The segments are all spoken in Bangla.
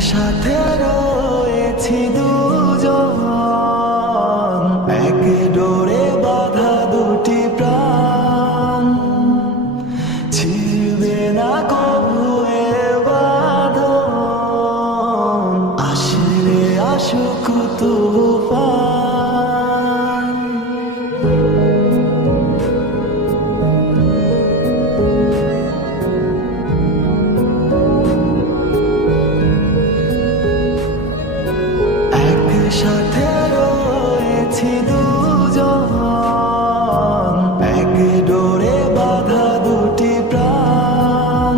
একসাথে রয়েছি দুজন, এক ডোরে বাঁধা দুটি প্রাণ, ছিড়বে না কবু এ বাঁধন, আসলে আসুক তুফান। একসাথে রয়েছি দুজন, এক ডোরে বাঁধা দুটি প্রাণ,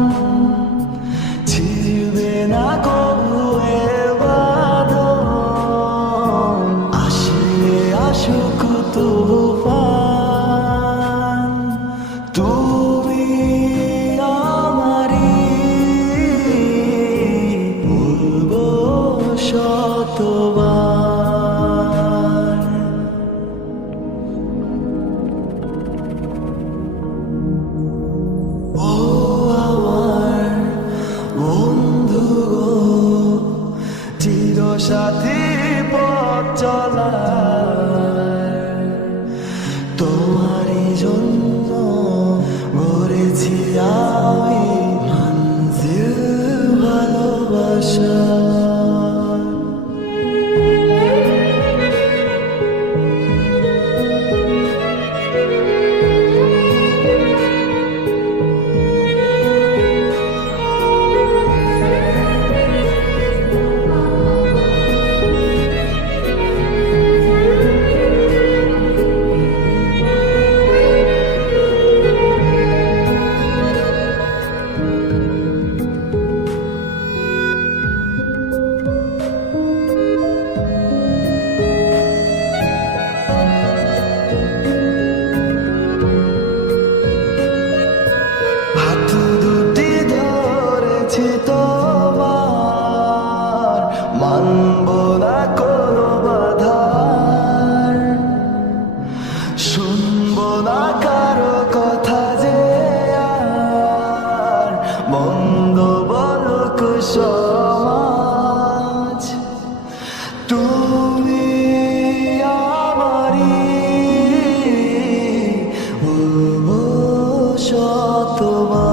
ছিড়বে না কবু এ বাঁধন, আসলে আসুক তুফান। তুমি আমারি, বলবো শতবার। ও আমার বন্ধু গো, চির সাথী পথ চলার, তোমারই জন্য গড়েছি আমি মঞ্জিল ভালোবাসা। মানব না কোনো বাধার, শুনব না কারো কথা যে আর, মন্দ বলুক সমাজ। তুমি আমারি, বলবো শতবার।